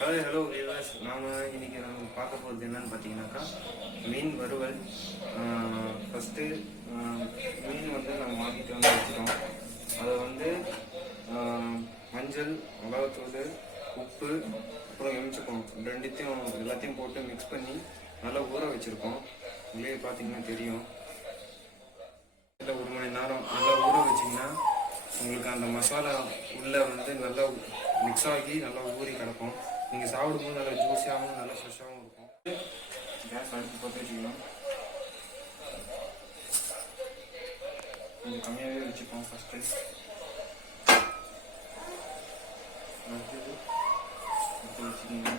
Hello viewers, இன்றைக்கி நம்ம பார்க்க போகிறது என்னென்னு பார்த்தீங்கன்னாக்கா மீன் வறுவல். ஃபஸ்ட்டு மீன் நம்ம வாங்கிட்டு வச்சுட்டோம். அதை மஞ்சள், மிளகாத்தூள், உப்பு, அப்புறம் எமிச்சிப்போம் எல்லாத்தையும் போட்டு மிக்ஸ் பண்ணி நல்லா ஊற வச்சுருக்கோம். உள்ளே பார்த்தீங்கன்னா தெரியும். இல்லை, 1 மணி நேரம் நல்லா ஊற வச்சிங்கன்னா உங்களுக்கு அந்த மசாலா உள்ளே நல்லா மிக்ஸ் ஆகி நல்லா ஊறி கிடக்கும். நீங்கள் சாப்பிடும்போது நல்லா ஜூஸியாகவும் நல்லா ஃப்ரெஷ்ஷாகவும் இருக்கும். கேஸ் அடுப்பு பற்ற வச்சுக்கலாம். கொஞ்சம் கம்மியாகவே வச்சுப்போம். ஃபஸ்ட்டு அடுத்தது வச்சுக்கிங்க.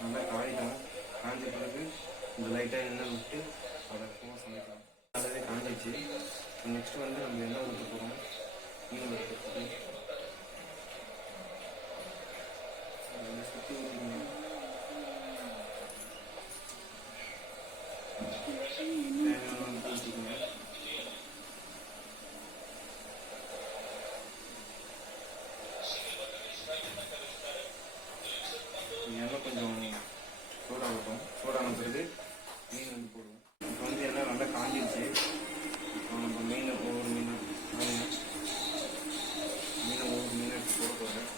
நல்லா காய்க்கும். காய்ஞ்ச பிறகு இந்த லைட்டாக எண்ணெய் விட்டு அதை சமைக்கலாம். நல்லாவே காஞ்சிச்சு. நெக்ஸ்ட்டு நம்ம எண்ணெய் ஊற்ற போகிறோம். மீன் வறுக்கிறதுக்கு சுற்றி ஊற்றிக்கணும். தேங்காய் ஊற்றிக்கணும். எண்ணெய் கொஞ்சம் சூடாகட்டும். சூடான பிறகு மீன் போடுவோம். இப்போ எண்ணெய் நல்லா காஞ்சிருச்சு. நம்ம மீன் ஒவ்வொரு மீன் எடுத்து போட போகிறேன்.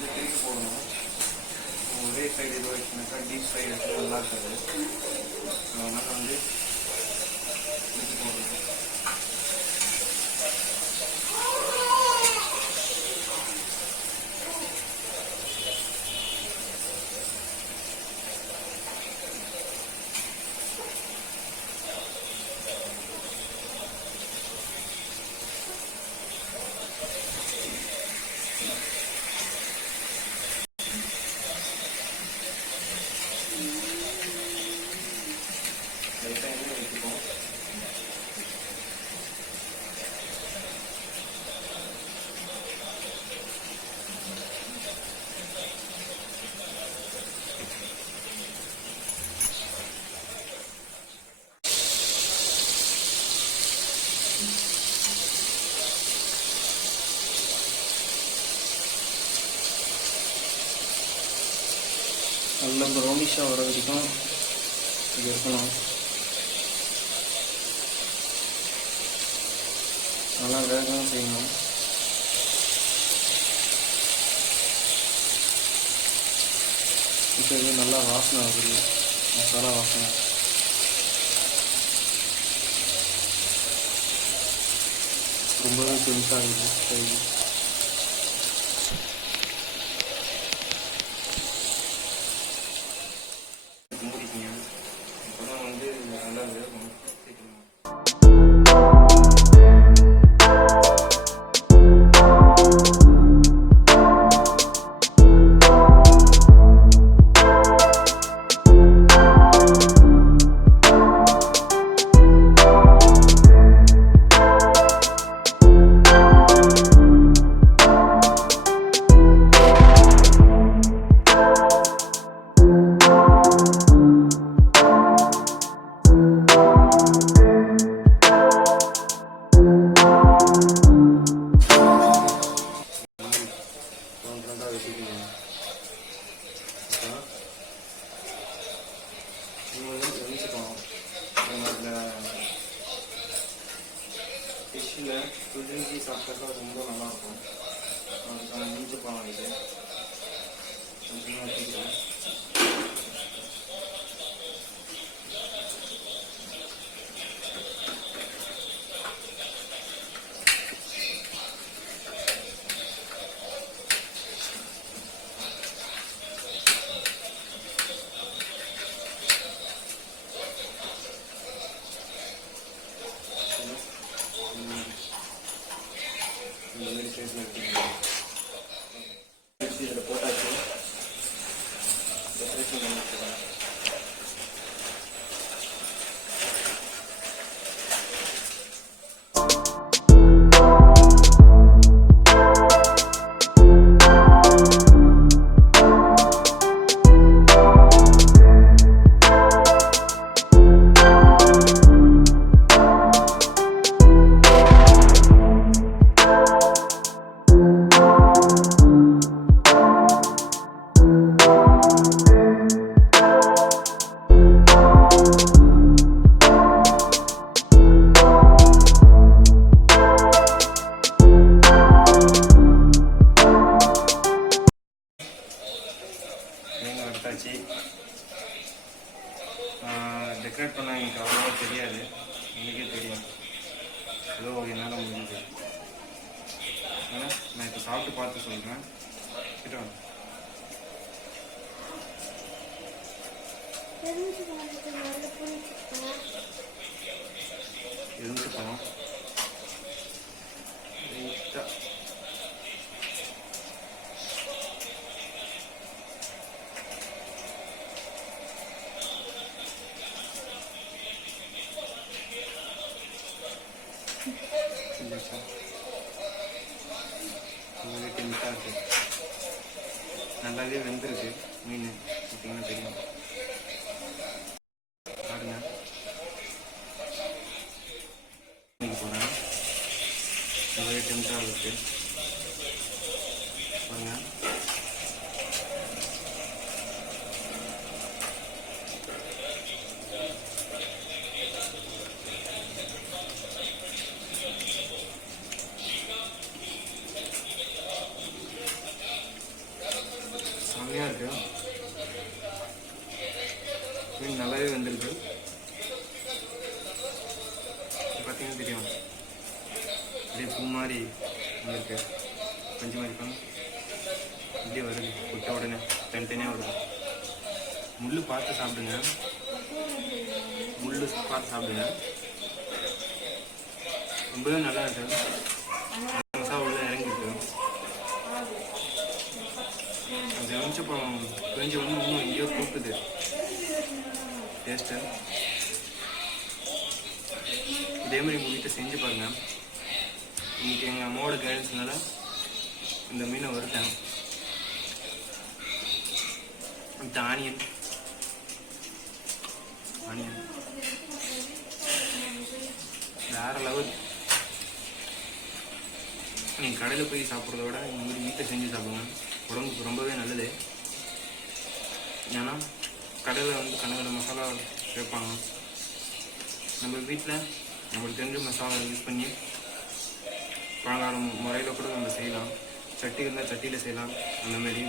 திருப்பி போடணும். ஒரே சைடு இது வச்சுனாக்கா டீப் ஃப்ரை எடுத்து நல்லா இருக்காது. அதனால் திருப்பி போடணும். நல்லா ப்ரௌனிஷாக வர வரைக்கும் இது இருக்கணும். நல்லா வேகவும் செய்யணும். இப்போ இது நல்லா வாசனை ஆகுது, மசாலா வாசனை. ரொம்பவே டென்ஸாகுது கை. நல்லா வேகும். ஃபிஷ்ஷில் புதிஞ்சி சாப்பிட்டா ரொம்ப நல்லாயிருக்கும். அதுக்கான மிஞ்சி பழம் இது கொஞ்சமாக வச்சுக்கிறேன். சைஸில் எடுத்துக்கலாம். இதில் போட்டாச்சு. டெக்கரேஷன் பண்ணி வச்சுக்கலாம். எடுத்தாச்சு. டெக்கரேட் பண்ண எனக்கு அவ்வளோவா தெரியாது, எனக்கே தெரியும் ஏதோ என்னால் முடிஞ்சது. அதனால் நான் இப்போ சாப்பிட்டு பார்த்து சொல்கிறேன். கிட்ட வாங்க. எலுமிச்சை பழம் நல்லாவே வெந்திருக்கு மீன். பார்த்தீங்கன்னா தெரியும். பாருங்க, இன்னைக்கு போகிறேன். நல்லாவே டெம்ட்டாக இருக்கு. பாருங்க, செம்மையாக இருக்கு. மீன் நல்லாவே வந்துருக்கு. பார்த்தீங்கன்னா தெரியும், அப்படியே பூ மாதிரி இருக்கு. பஞ்சு மாதிரி இருக்கும். இப்படியே வருது, விட்ட உடனே தனித்தனியாக வருது. முள் பார்த்து சாப்பிடுங்க, முள் பார்த்து சாப்பிடுங்க. ரொம்பவே நல்லா இருக்கு. மசாலா உள்ள இறங்கிருக்கு. அந்த எலுமிச்சப்பழம் பிரிஞ்சு வந்து இன்னும் எங்கேயோ கூப்பிடுது டேஸ்ட்டு. இதே மாதிரி உங்கள் வீட்டை செஞ்சு பாருங்கள். இன்னைக்கு எங்கள் அம்மாவோட கைடன்ஸ்னால இந்த மீனை வறுத்தேன். இந்த ஆனியன் வேற லெவல். நீங்கள் கடையில் போய் சாப்பிட்றத விட இந்த மாதிரி வீட்டை செஞ்சு சாப்பிடுங்க. உடம்புக்கு ரொம்பவே நல்லது. ஏன்னா கடையில் வந்து கணக்கில் மசாலா சேர்ப்பாங்க. நம்ம வீட்டில் நம்மளுக்கு தெரிஞ்ச மசாலா யூஸ் பண்ணி பழங்கால முறையில் கூட நம்ம செய்யலாம். சட்டி இருந்தால் சட்டியில் செய்யலாம். அந்தமாரி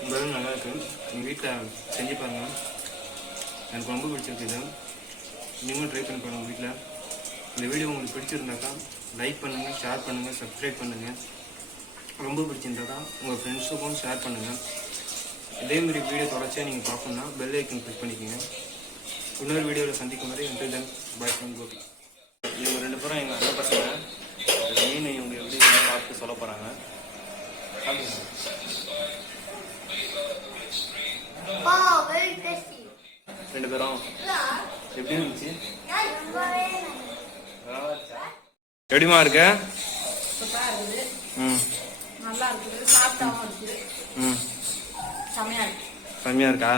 ரொம்பவே நல்லாயிருக்கு. எங்கள் வீட்டில் செஞ்சு பாருங்கள். எனக்கு ரொம்ப பிடிச்சிருக்கு. இது நீங்களும் ட்ரை பண்ணி பாருங்கள் வீட்டில். இந்த வீடியோ உங்களுக்கு பிடிச்சிருந்தாக்கா லைக் பண்ணுங்கள், ஷேர் பண்ணுங்கள், சப்ஸ்கிரைப் பண்ணுங்கள். ரொம்ப பிடிச்சிருந்தாக்கா உங்கள் ஃப்ரெண்ட்ஸுக்கும் ஷேர் பண்ணுங்கள். இதேமாரி வீடியோ தொடர்ச்சியாக நீங்கள் பார்க்கணுன்னா பெல் ஐக்கன் கிளிக் பண்ணிக்கோங்க. இன்னொரு வீடியோவில் சந்திக்கும் வரை until then bye from Gopi. இவங்க 2 பேரும் எங்கள் அண்ணன் பசங்க. மீன் இவங்க எப்படி பார்த்து சொல்ல போகிறாங்க. 2 பேரும் எப்படி இருந்துச்சு? எப்படிமா இருக்க? நல்லா இருக்குது. சாப்பிட்டாவும் இருக்குது. செம்மையா இருக்கு. செம்மையா இருக்கா?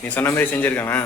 நீ சொன்ன மாதிரி செஞ்சிருக்கானா?